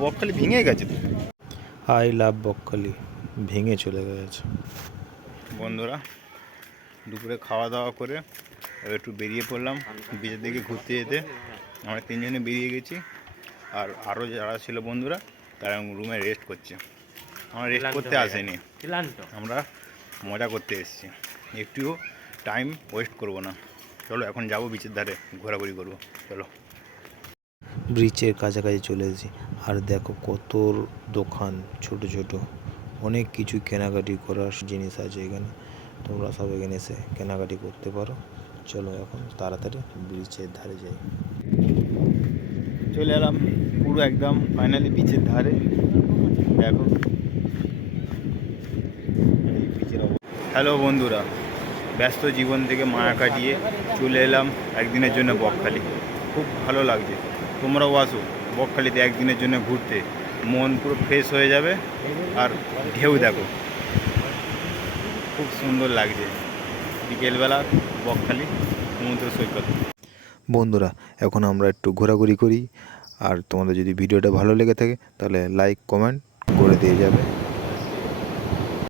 বকখালি ভেঙে গেছে তো। আই লাভ বকখালি ভেঙে চলে গেছে। বন্ধুরা দুপুরে খাওয়া দাওয়া করে এবার একটু বেরিয়ে পড়লাম বিচের দিকে ঘুরতে যেতে। আমরা তিনজনে বেরিয়ে গেছি, আর আরও যারা ছিল বন্ধুরা তারা রুমে রেস্ট করছে। আমরা রেস্ট করতে আসেনি, আমরা মজা করতে এসেছি। একটুও টাইম ওয়েস্ট করব না। চলো এখন যাবো বিচের ধারে, ঘোরাঘুরি করবো। চলো। ব্রিজের কাছাকাছি চলে এসেছি, আর দেখো কত দোকান, ছোট ছোট অনেক কিছু কেনাকাটি করার জিনিস আছে এখানে। তোমরা সব এখানে এসে কেনাকাটি করতে পারো। চলো এখন তাড়াতাড়ি ব্রিজের ধারে যাই। চলে এলাম পুরো একদম ফাইনালি বিচের ধারে। দেখো এই বিচের অবস্থা। হ্যালো বন্ধুরা, ব্যস্ত জীবন থেকে মায়া কাটিয়ে চলে এলাম একদিনের জন্য বকখালি। খুব ভালো লাগছে, তোমরাও আসো বকখালিতে একদিনের জন্য ঘুরতে। মন পুরো ফ্রেশ হয়ে যাবে। আর ঢেউ দেখো, খুব সুন্দর লাগছে বিকেলবেলা বকখালি সমুদ্র সৈকত। বন্ধুরা এখন আমরা একটু ঘোরাঘুরি করি, আর তোমাদের যদি ভিডিওটা ভালো লেগে থাকে তাহলে লাইক কমেন্ট করে দিয়ে যাবে।